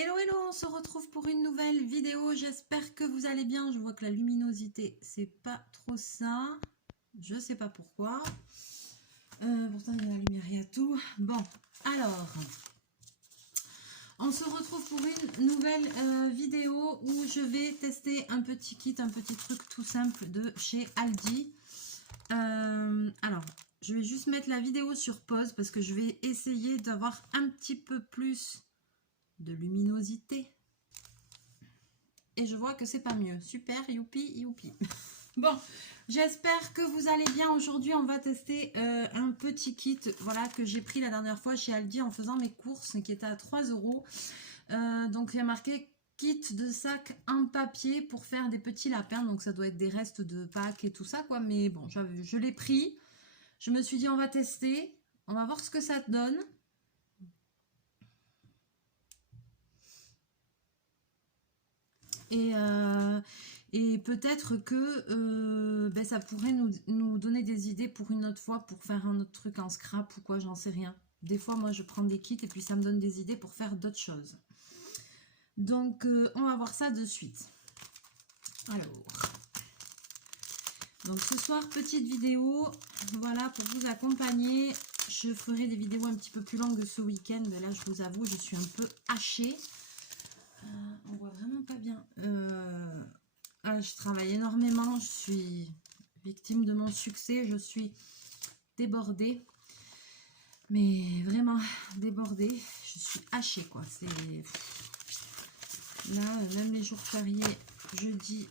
Hello, hello, on se retrouve pour une nouvelle vidéo. J'espère que vous allez bien. Je vois que la luminosité, c'est pas trop ça. Je sais pas pourquoi. Pourtant, il y a la lumière, il y a tout. Bon, alors, on se retrouve pour une nouvelle vidéo où je vais tester un petit kit, un petit truc tout simple de chez Aldi. Alors, je vais juste mettre la vidéo sur pause parce que je vais essayer d'avoir un petit peu plus de luminosité. Et je vois que c'est pas mieux. Super, youpi, youpi. Bon, j'espère que vous allez bien. Aujourd'hui, on va tester un petit kit, voilà, que j'ai pris la dernière fois chez Aldi en faisant mes courses, qui était à 3 €. Donc, il y a marqué kit de sac en papier pour faire des petits lapins. Donc, ça doit être des restes de Pâques et tout ça, quoi. Mais bon, je l'ai pris. Je me suis dit, on va tester. On va voir ce que ça donne. Et peut-être que ben, ça pourrait nous donner des idées pour une autre fois, pour faire un autre truc en scrap ou quoi, j'en sais rien. Des fois, moi, je prends des kits et puis ça me donne des idées pour faire d'autres choses. Donc, on va voir ça de suite. Alors, donc ce soir, petite vidéo, voilà, pour vous accompagner. Je ferai des vidéos un petit peu plus longues ce week-end. Mais là, je vous avoue, je suis un peu hachée. On voit vraiment pas bien. Je travaille énormément. Je suis victime de mon succès. Je suis débordée. Mais vraiment débordée. Je suis hachée, quoi. C'est... Là, même les jours fériés, jeudi,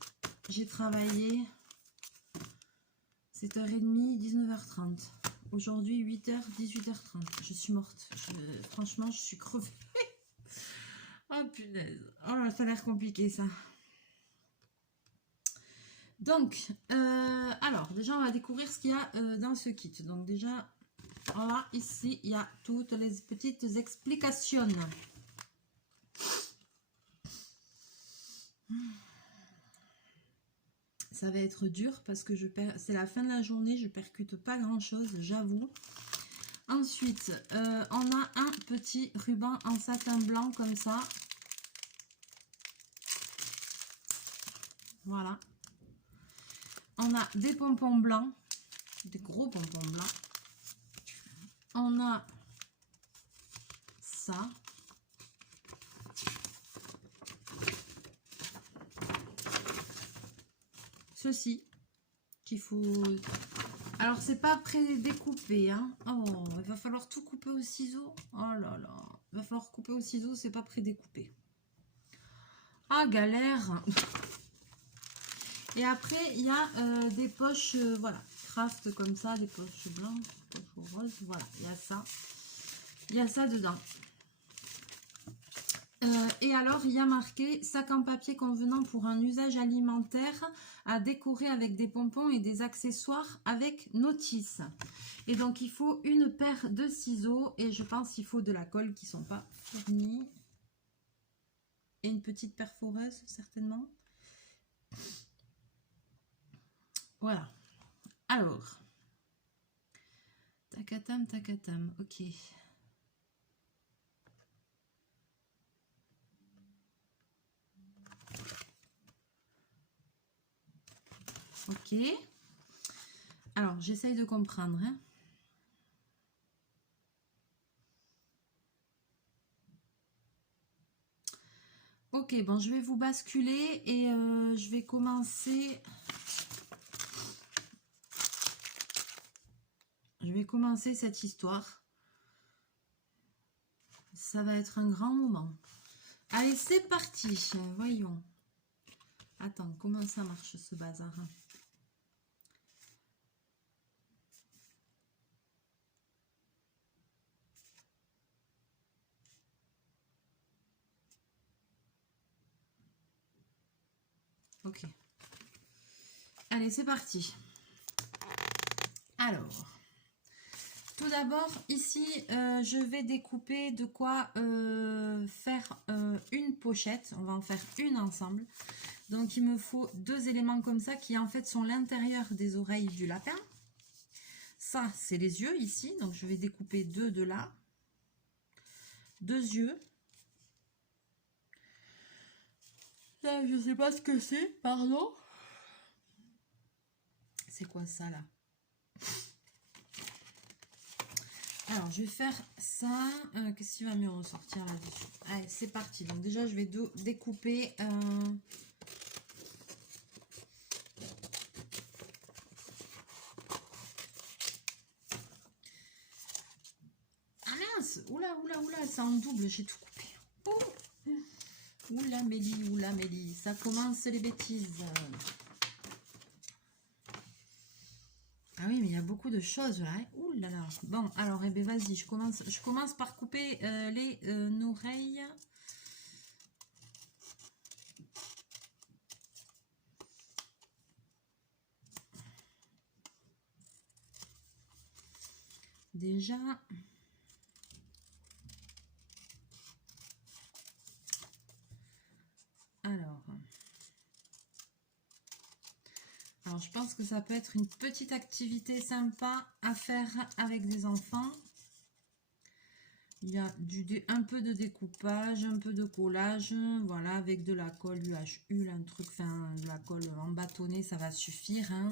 j'ai travaillé 7h30, 19h30. Aujourd'hui, 8h, 18h30. Je suis morte. Franchement, je suis crevée. Oh punaise. Oh là, ça a l'air compliqué ça. Donc, alors, déjà, on va découvrir ce qu'il y a dans ce kit. Donc, déjà, voilà, ici, il y a toutes les petites explications. Ça va être dur parce que c'est la fin de la journée, je percute pas grand-chose, j'avoue. Ensuite, on a un petit ruban en satin blanc comme ça. Voilà. On a des pompons blancs, des gros pompons blancs. On a ça. Ceci, qu'il faut... Alors, c'est pas pré-découpé, hein. Oh, il va falloir tout couper au ciseau. Oh là là. Il va falloir couper au ciseau, c'est pas pré-découpé. Ah, galère. Et après, il y a des poches, voilà, craft comme ça, des poches blanches, des poches roses, voilà, il y a ça. Il y a ça dedans. Et alors, il y a marqué sac en papier convenant pour un usage alimentaire à décorer avec des pompons et des accessoires avec notice. Et donc, il faut une paire de ciseaux et je pense qu'il faut de la colle qui ne sont pas fournies. Et une petite perforeuse, certainement. Voilà. Alors, tacatam, tacatam, ok. Ok. Alors, j'essaye de comprendre. Hein. Ok, bon, je vais vous basculer et je vais commencer... Je vais commencer cette histoire. Ça va être un grand moment. Allez, c'est parti. Voyons. Attends, comment ça marche ce bazar? Ok. Allez, c'est parti. Alors, tout d'abord, ici, je vais découper de quoi faire une pochette. On va en faire une ensemble. Donc, il me faut 2 éléments comme ça qui, en fait, sont l'intérieur des oreilles du lapin. Ça, c'est les yeux ici. Donc, je vais découper 2 de là. 2 yeux. Ça, je sais pas ce que c'est, pardon. C'est quoi ça là? Alors, je vais faire ça. Qu'est-ce qui va mieux ressortir là-dessus? Allez, c'est parti. Donc déjà, je vais découper... Ah mince! Oula, oula, oula, c'est en double, j'ai tout coupé. Oh. Oula, Mélie, ça commence les bêtises. Ah oui, mais il y a beaucoup de choses là. Hein. Ouh là là. Bon, alors, eh ben, vas-y, je commence par couper les oreilles. Déjà. Alors, je pense que ça peut être une petite activité sympa à faire avec des enfants. Il y a un peu de découpage, un peu de collage, voilà, avec de la colle UHU, un truc, enfin, de la colle en bâtonnet, ça va suffire. Hein.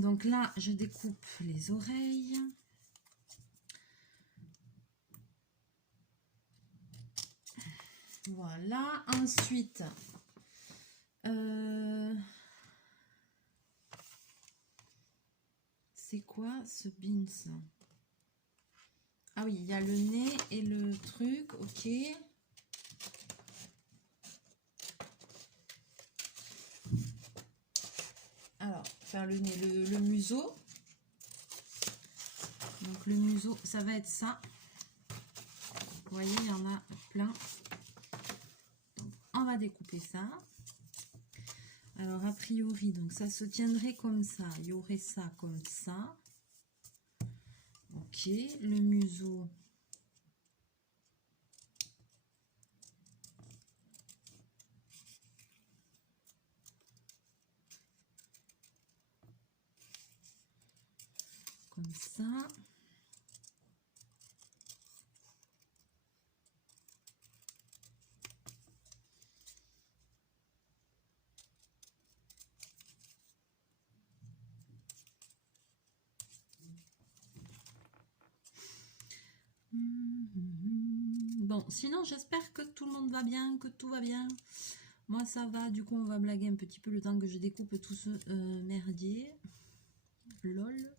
Donc là, je découpe les oreilles. Voilà, ensuite, c'est quoi ce beans? Ah oui, il y a le nez et le truc, ok. Alors, faire le nez, le museau. Donc le museau, ça va être ça. Vous voyez, il y en a plein. Donc, on va découper ça. Alors, a priori, donc ça se tiendrait comme ça. Il y aurait ça comme ça. Ok, le museau. Comme ça. Bon, sinon j'espère que tout le monde va bien, que tout va bien. Moi ça va, du coup on va blaguer un petit peu le temps que je découpe tout ce merdier. Lol.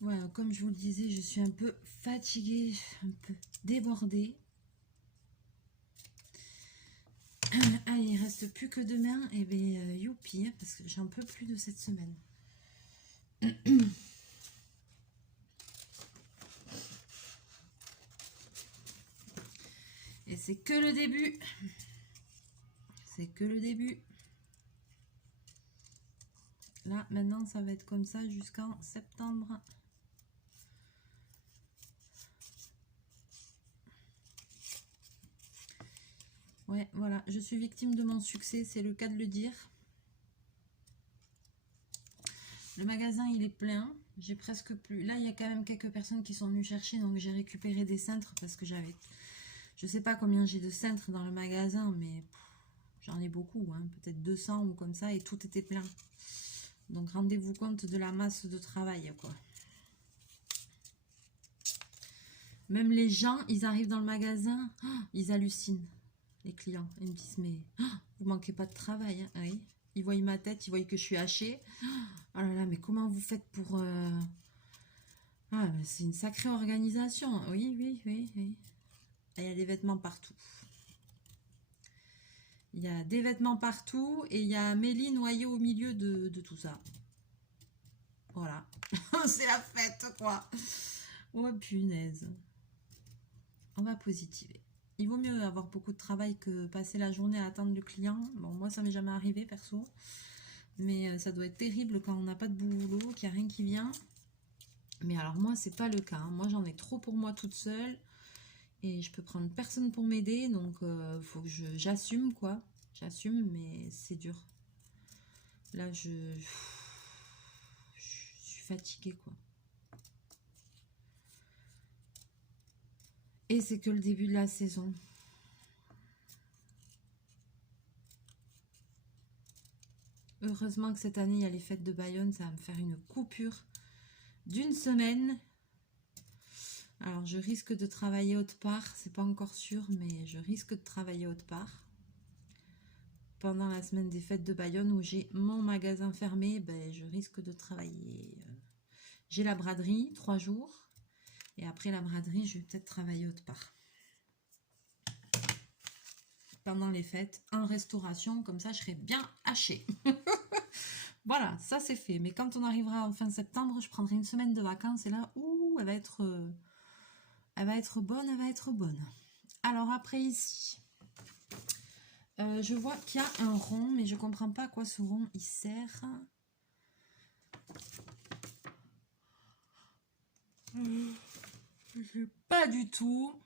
Voilà, comme je vous le disais, je suis un peu fatiguée, un peu débordée. Allez, il reste plus que demain, et bien youpi, parce que j'en peux plus de cette semaine. Et c'est que le début. C'est que le début. Là, maintenant, ça va être comme ça jusqu'en septembre. Ouais, voilà, je suis victime de mon succès, c'est le cas de le dire. Le magasin, il est plein. J'ai presque plus... Là, il y a quand même quelques personnes qui sont venues chercher, donc j'ai récupéré des cintres parce que j'avais... Je sais pas combien j'ai de cintres dans le magasin, mais j'en ai beaucoup, hein, peut-être 200 ou comme ça, et tout était plein. Donc, rendez-vous compte de la masse de travail, quoi. Même les gens, ils arrivent dans le magasin, oh, ils hallucinent. Les clients, ils me disent, mais oh, vous manquez pas de travail, hein? Oui. Ils voient ma tête, ils voient que je suis hachée. Oh là là, mais comment vous faites pour... Ah, c'est une sacrée organisation. Oui, oui, oui, oui. Et il y a des vêtements partout. Il y a des vêtements partout et il y a Mélie noyée au milieu de tout ça. Voilà. C'est la fête, quoi. Oh, punaise. On va positiver. Il vaut mieux avoir beaucoup de travail que passer la journée à attendre le client. Bon, moi, ça m'est jamais arrivé, perso. Mais ça doit être terrible quand on n'a pas de boulot, qu'il n'y a rien qui vient. Mais alors, moi, c'est pas le cas. Hein. Moi, j'en ai trop pour moi toute seule. Et je peux prendre personne pour m'aider. Donc, faut que j'assume, quoi. J'assume, mais c'est dur. Là, je suis fatiguée, quoi. Et c'est que le début de la saison. heureusement que cette année, il y a les fêtes de Bayonne. Ça va me faire une coupure d'une semaine. Alors, je risque de travailler autre part. C'est pas encore sûr, mais je risque de travailler autre part. Pendant la semaine des fêtes de Bayonne où j'ai mon magasin fermé, ben, je risque de travailler. J'ai la braderie, 3 jours. Et après la braderie, je vais peut-être travailler autre part. Pendant les fêtes, en restauration, comme ça, je serai bien hachée. Voilà, ça c'est fait. Mais quand on arrivera en fin septembre, je prendrai une semaine de vacances. Et là, ouh, elle va être bonne, elle va être bonne. Alors après ici... je vois qu'il y a un rond, mais je comprends pas à quoi ce rond il sert. Je sais pas du tout.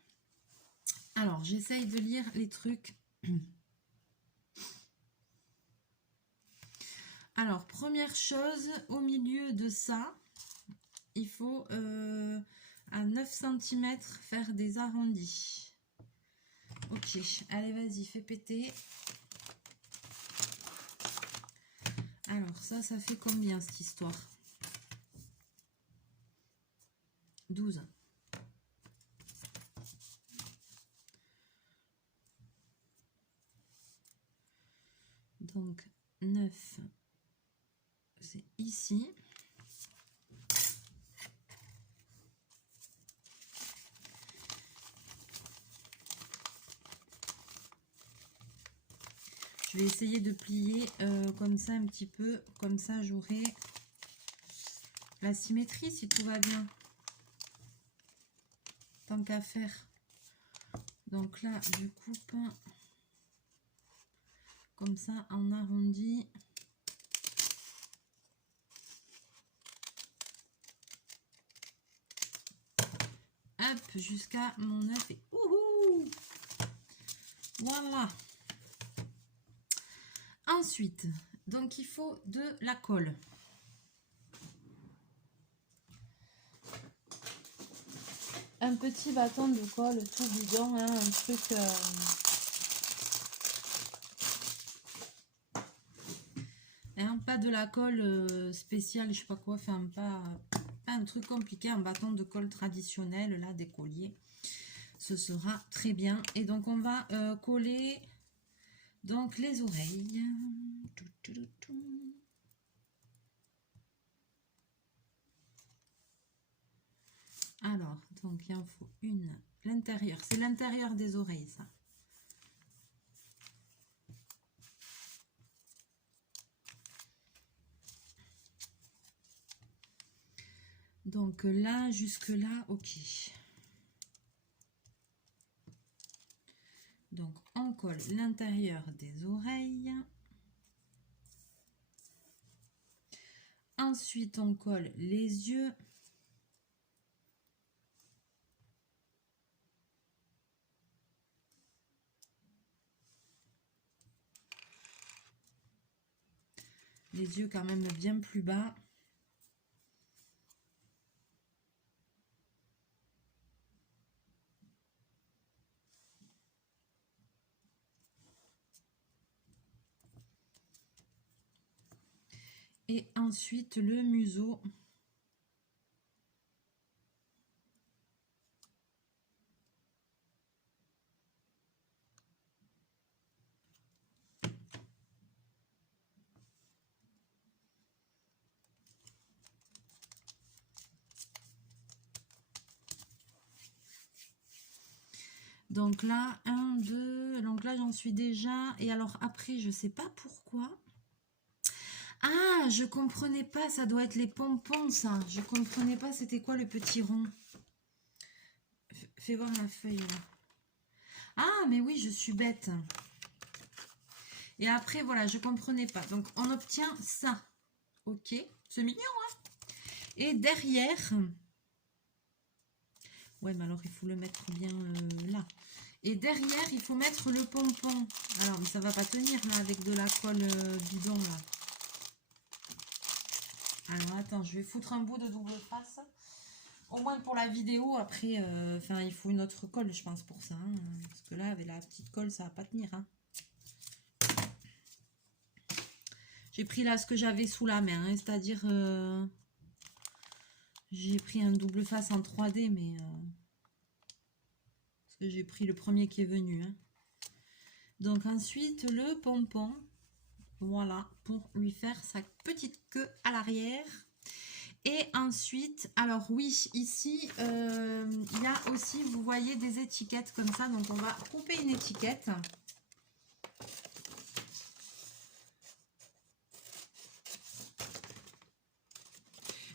Alors, j'essaye de lire les trucs. Alors, première chose, au milieu de ça, il faut à 9 cm faire des arrondis. Ok, allez, vas-y, fais péter. Alors, ça fait combien cette histoire? 12. Donc, 9, c'est ici. Je vais essayer de plier comme ça un petit peu. Comme ça, j'aurai la symétrie si tout va bien. Tant qu'à faire. Donc là, je coupe comme ça en arrondi. Hop, jusqu'à mon œuf et ouhou! Voilà. Ensuite, donc il faut de la colle. Un petit bâton de colle tout bidon, hein, un truc... Hein, pas de la colle spéciale, je sais pas quoi, enfin pas un truc compliqué, un bâton de colle traditionnel, là, des colliers. Ce sera très bien. Et donc on va coller donc les oreilles. Alors, donc il en faut une. L'intérieur, c'est l'intérieur des oreilles, ça. Donc là, jusque là, ok. Donc on colle l'intérieur des oreilles. Ensuite, on colle les yeux. Les yeux quand même bien plus bas. Et ensuite le museau. Donc là, 1, 2, donc là j'en suis déjà. Et alors après, je sais pas pourquoi. Ah, je comprenais pas, ça doit être les pompons, ça. Je comprenais pas, c'était quoi le petit rond? Fais voir la feuille, là. Ah, mais oui, je suis bête. Et après, voilà, je comprenais pas. Donc, on obtient ça. Ok, c'est mignon, hein? Et derrière... Ouais, mais alors, il faut le mettre bien là. Et derrière, il faut mettre le pompon. Alors, mais ça va pas tenir, là, avec de la colle bidon, là. Alors, attends, je vais foutre un bout de double face. Au moins pour la vidéo, après, enfin, il faut une autre colle, je pense, pour ça. Hein, parce que là, avec la petite colle, ça va pas tenir. Hein. J'ai pris là ce que j'avais sous la main, hein, c'est-à-dire j'ai pris un double face en 3D, mais parce que j'ai pris le premier qui est venu. Hein. Donc ensuite le pompon, voilà, pour lui faire sa petite queue à l'arrière. Et ensuite, alors oui, ici, il y a aussi, vous voyez, des étiquettes comme ça. Donc, on va couper une étiquette.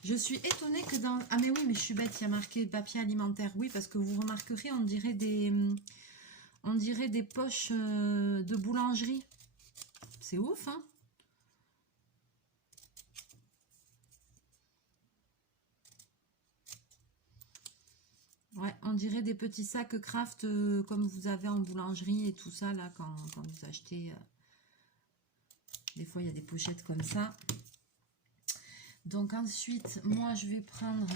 Je suis étonnée que dans... Ah mais oui, mais je suis bête, il y a marqué papier alimentaire. Oui, parce que vous remarquerez, on dirait des poches de boulangerie. C'est ouf, hein? Ouais, on dirait des petits sacs craft comme vous avez en boulangerie et tout ça, là, quand vous achetez. Des fois, il y a des pochettes comme ça. Donc ensuite, moi, je vais prendre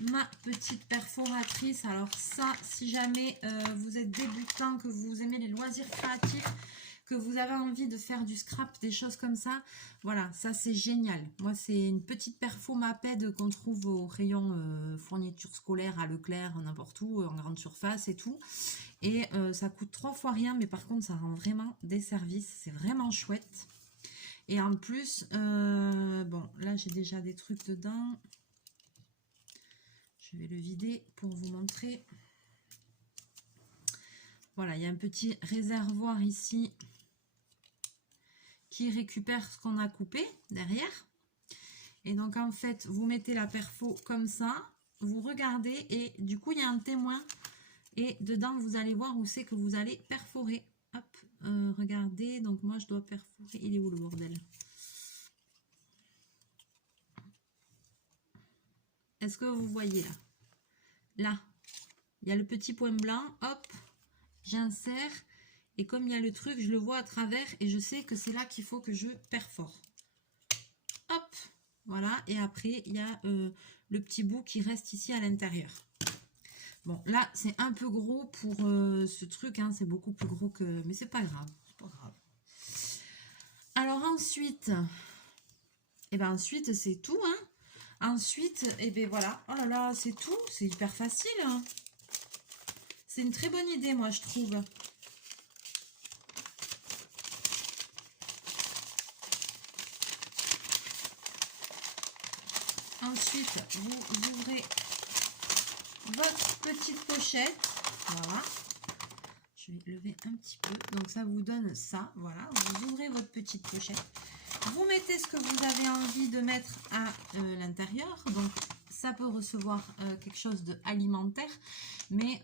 ma petite perforatrice. Alors ça, si jamais vous êtes débutant, que vous aimez les loisirs créatifs, que vous avez envie de faire du scrap, des choses comme ça, voilà, ça c'est génial. Moi, c'est une petite perfo Maped qu'on trouve au rayon fourniture scolaire à Leclerc, n'importe où, en grande surface et tout. Et ça coûte 3 fois rien, mais par contre, ça rend vraiment des services. C'est vraiment chouette. Et en plus, bon, là, j'ai déjà des trucs dedans. Je vais le vider pour vous montrer. Voilà, il y a un petit réservoir ici qui récupère ce qu'on a coupé derrière. Et donc, en fait, vous mettez la perfo comme ça, vous regardez et du coup, il y a un témoin. Et dedans, vous allez voir où c'est que vous allez perforer. Hop, regardez. Donc, moi, je dois perforer. Il est où le bordel? Est-ce que vous voyez là? Là, il y a le petit point blanc. Hop, j'insère. Et comme il y a le truc, je le vois à travers. Et je sais que c'est là qu'il faut que je perfore. Hop, voilà. Et après, il y a le petit bout qui reste ici à l'intérieur. Bon, là, c'est un peu gros pour ce truc. Hein, c'est beaucoup plus gros que... Mais c'est pas grave. C'est pas grave. Alors ensuite... Et ben ensuite, c'est tout. Hein. Ensuite, et ben voilà. Oh là là, c'est tout. C'est hyper facile. Hein. C'est une très bonne idée, moi, je trouve. Ensuite, vous ouvrez votre petite pochette. Voilà. Je vais lever un petit peu. Donc, ça vous donne ça. Voilà. Vous ouvrez votre petite pochette. Vous mettez ce que vous avez envie de mettre à l'intérieur. Donc, ça peut recevoir quelque chose d'alimentaire. Mais,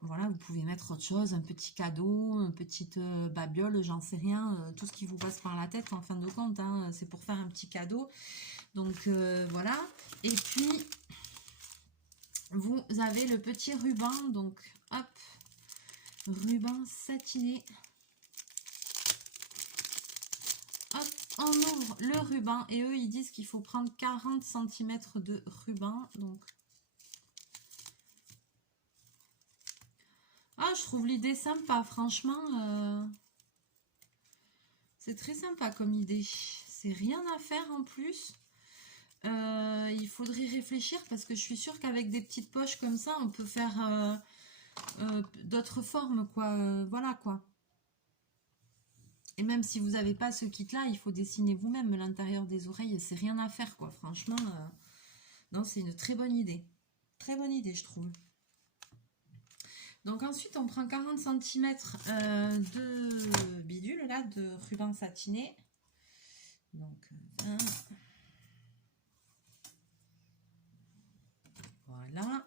voilà, vous pouvez mettre autre chose. Un petit cadeau, une petite babiole, j'en sais rien. Tout ce qui vous passe par la tête, en fin de compte. Hein, c'est pour faire un petit cadeau. Donc, voilà. Et puis, vous avez le petit ruban. Donc, hop, ruban satiné. Hop, on ouvre le ruban et eux ils disent qu'il faut prendre 40 cm de ruban. Donc, ah, je trouve l'idée sympa, franchement. C'est très sympa comme idée. C'est rien à faire en plus. Il faudrait réfléchir parce que je suis sûre qu'avec des petites poches comme ça, on peut faire d'autres formes, quoi. Voilà, quoi. Et même si vous n'avez pas ce kit-là, il faut dessiner vous-même l'intérieur des oreilles. C'est rien à faire, quoi. Franchement, non, c'est une très bonne idée. Très bonne idée, je trouve. Donc ensuite, on prend 40 cm de bidule, là, de ruban satiné. Donc, 20. Voilà.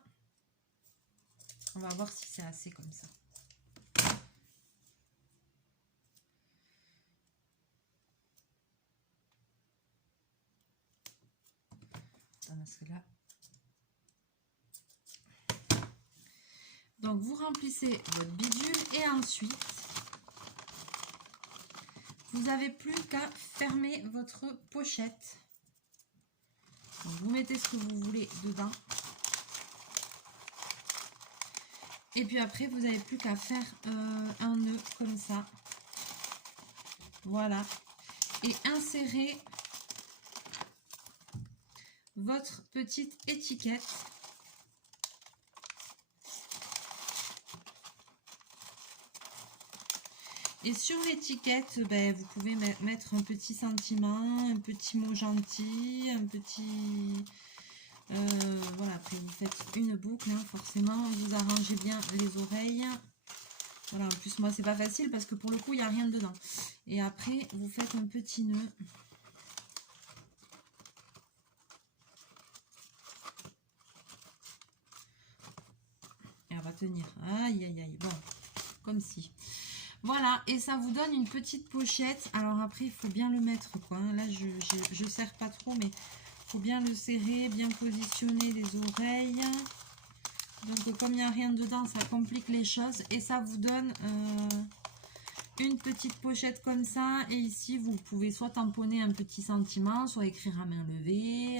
On va voir si c'est assez comme ça. Parce que là... Donc, vous remplissez votre bidule et ensuite, vous n'avez plus qu'à fermer votre pochette. Donc, vous mettez ce que vous voulez dedans. Et puis après, vous n'avez plus qu'à faire un nœud comme ça. Voilà. Et insérer votre petite étiquette. Et sur l'étiquette, ben, vous pouvez mettre un petit sentiment, un petit mot gentil, un petit... voilà, après vous faites une boucle, hein, forcément, vous arrangez bien les oreilles. Voilà, en plus moi c'est pas facile parce que pour le coup il n'y a rien dedans. Et après vous faites un petit nœud. Et elle va tenir. Aïe aïe aïe, bon, comme si. Voilà, et ça vous donne une petite pochette. Alors après, il faut bien le mettre, quoi. Là, je serre pas trop, mais il faut bien le serrer, bien positionner les oreilles. Donc, comme il n'y a rien dedans, ça complique les choses. Et ça vous donne une petite pochette comme ça. Et ici, vous pouvez soit tamponner un petit sentiment, soit écrire à main levée.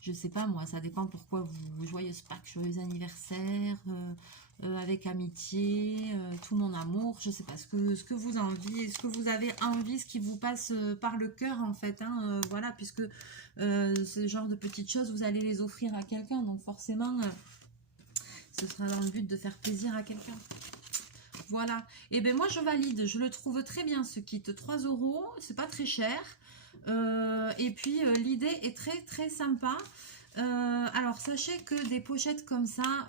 Je sais pas, moi, ça dépend pourquoi vous joyeuse Pâques, joyeux anniversaire... avec amitié, tout mon amour, je sais pas, ce que vous envie, ce que vous avez envie, ce qui vous passe par le cœur en fait, hein, voilà, puisque ce genre de petites choses, vous allez les offrir à quelqu'un, donc forcément, ce sera dans le but de faire plaisir à quelqu'un. Voilà, et ben moi je valide, je le trouve très bien ce kit, 3 €, c'est pas très cher, et puis l'idée est très très sympa. Alors sachez que des pochettes comme ça...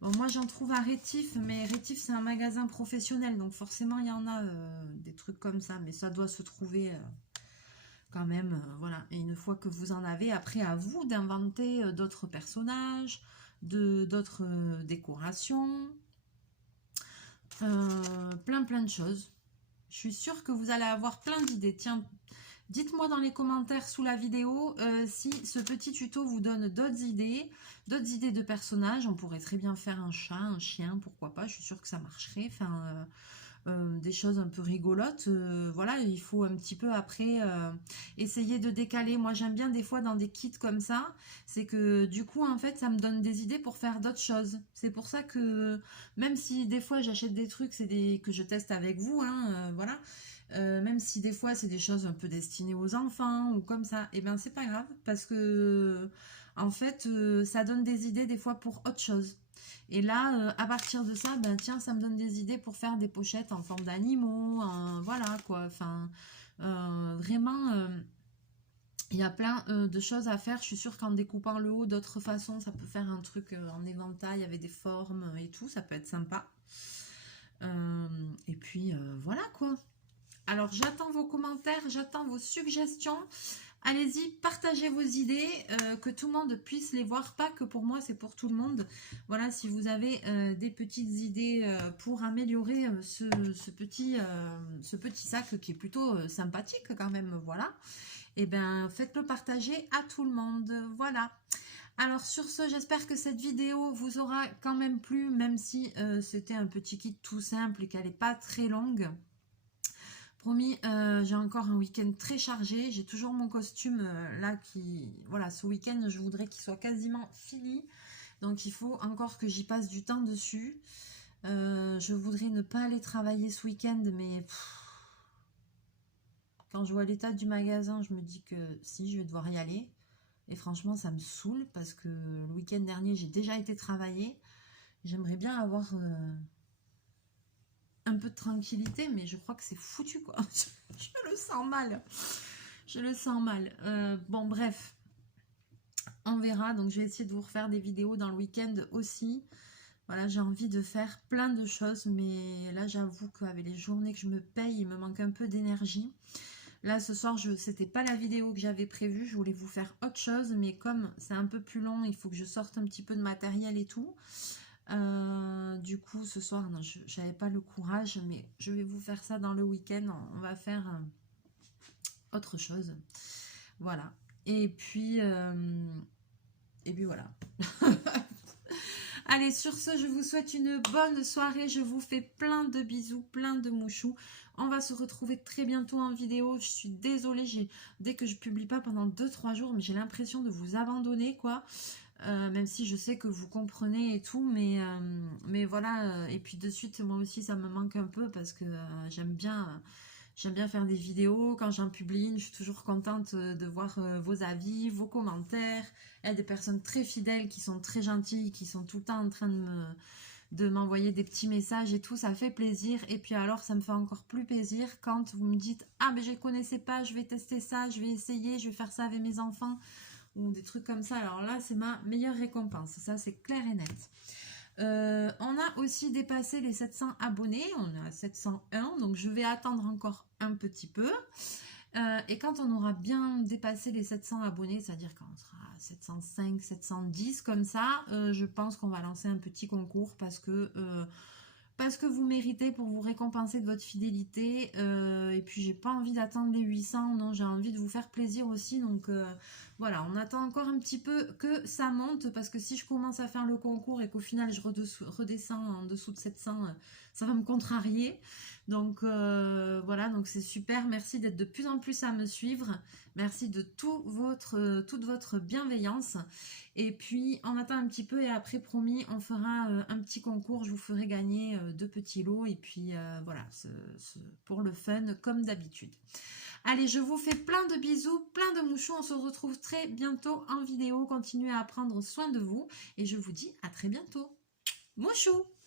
Bon, moi j'en trouve à Rétif, mais Rétif c'est un magasin professionnel, donc forcément il y en a des trucs comme ça, mais ça doit se trouver quand même, voilà. Et une fois que vous en avez, après à vous d'inventer d'autres personnages, d'autres décorations, plein de choses. Je suis sûre que vous allez avoir plein d'idées. Tiens, dites-moi dans les commentaires sous la vidéo si ce petit tuto vous donne d'autres idées de personnages. On pourrait très bien faire un chat, un chien, pourquoi pas. Je suis sûre que ça marcherait. Enfin, des choses un peu rigolotes. Voilà, il faut un petit peu après essayer de décaler. Moi, j'aime bien des fois dans des kits comme ça. C'est que du coup, en fait, ça me donne des idées pour faire d'autres choses. C'est pour ça que même si des fois j'achète des trucs, que je teste avec vous, hein, voilà. Même si des fois c'est des choses un peu destinées aux enfants ou comme ça, et ben c'est pas grave parce que en fait ça donne des idées des fois pour autre chose. Et là à partir de ça, ben tiens, ça me donne des idées pour faire des pochettes en forme d'animaux, voilà quoi. Enfin vraiment il y a plein de choses à faire. Je suis sûre qu'en découpant le haut d'autres façons, ça peut faire un truc en éventail avec des formes et tout, ça peut être sympa. Et puis voilà quoi. Alors, j'attends vos commentaires, j'attends vos suggestions. Allez-y, partagez vos idées, que tout le monde puisse les voir. Pas que pour moi, c'est pour tout le monde. Voilà, si vous avez des petites idées pour améliorer ce petit sac qui est plutôt sympathique quand même, voilà. Et bien, faites-le partager à tout le monde. Voilà. Alors sur ce, j'espère que cette vidéo vous aura quand même plu, même si c'était un petit kit tout simple et qu'elle n'est pas très longue. Promis, j'ai encore un week-end très chargé. J'ai toujours mon costume là qui... Voilà, ce week-end, je voudrais qu'il soit quasiment fini. Donc, il faut encore que j'y passe du temps dessus. Je voudrais ne pas aller travailler ce week-end, mais... quand je vois l'état du magasin, je me dis que si, je vais devoir y aller. Et franchement, ça me saoule parce que le week-end dernier, j'ai déjà été travailler. J'aimerais bien avoir... un peu de tranquillité, mais je crois que c'est foutu quoi. Je le sens mal, je le sens mal. Bon bref, on verra. Donc je vais essayer de vous refaire des vidéos dans le week-end aussi. Voilà, j'ai envie de faire plein de choses, mais là j'avoue qu'avec les journées que je me paye, il me manque un peu d'énergie. Là ce soir, c'était pas la vidéo que j'avais prévue, je voulais vous faire autre chose, mais comme c'est un peu plus long, il faut que je sorte un petit peu de matériel et tout. Du coup ce soir non, j'avais pas le courage, mais je vais vous faire ça dans le week-end. On va faire autre chose, voilà. Et puis voilà. Allez, sur ce, je vous souhaite une bonne soirée. Je vous fais plein de bisous, plein de mouchous. On va se retrouver très bientôt en vidéo. Je suis désolée, dès que je publie pas pendant 2-3 jours, mais j'ai l'impression de vous abandonner, quoi. Même si je sais que vous comprenez et tout, mais voilà, et puis de suite, moi aussi, ça me manque un peu parce que j'aime bien faire des vidéos. Quand j'en publie une, je suis toujours contente de voir vos avis, vos commentaires. Il y a des personnes très fidèles qui sont très gentilles, qui sont tout le temps en train de m'envoyer des petits messages et tout, ça fait plaisir. Et puis alors, ça me fait encore plus plaisir quand vous me dites: ah, mais je ne connaissais pas, je vais tester ça, je vais essayer, je vais faire ça avec mes enfants, ou des trucs comme ça. Alors là, c'est ma meilleure récompense, ça c'est clair et net. On a aussi dépassé les 700 abonnés, on est à 701, donc je vais attendre encore un petit peu. Et quand on aura bien dépassé les 700 abonnés, c'est-à-dire quand on sera à 705, 710 comme ça, je pense qu'on va lancer un petit concours parce que vous méritez, pour vous récompenser de votre fidélité. Et puis j'ai pas envie d'attendre les 800, non, j'ai envie de vous faire plaisir aussi. Donc voilà, on attend encore un petit peu que ça monte, parce que si je commence à faire le concours et qu'au final je redescends en dessous de 700, ça va me contrarier. Donc voilà, donc c'est super. Merci d'être de plus en plus à me suivre. Merci de toute votre bienveillance. Et puis on attend un petit peu et après, promis, on fera un petit concours. Je vous ferai gagner 2 petits lots. Et puis voilà, pour le fun comme d'habitude. Allez, je vous fais plein de bisous, plein de mouchous. On se retrouve très bientôt en vidéo. Continuez à prendre soin de vous. Et je vous dis à très bientôt. Mouchou!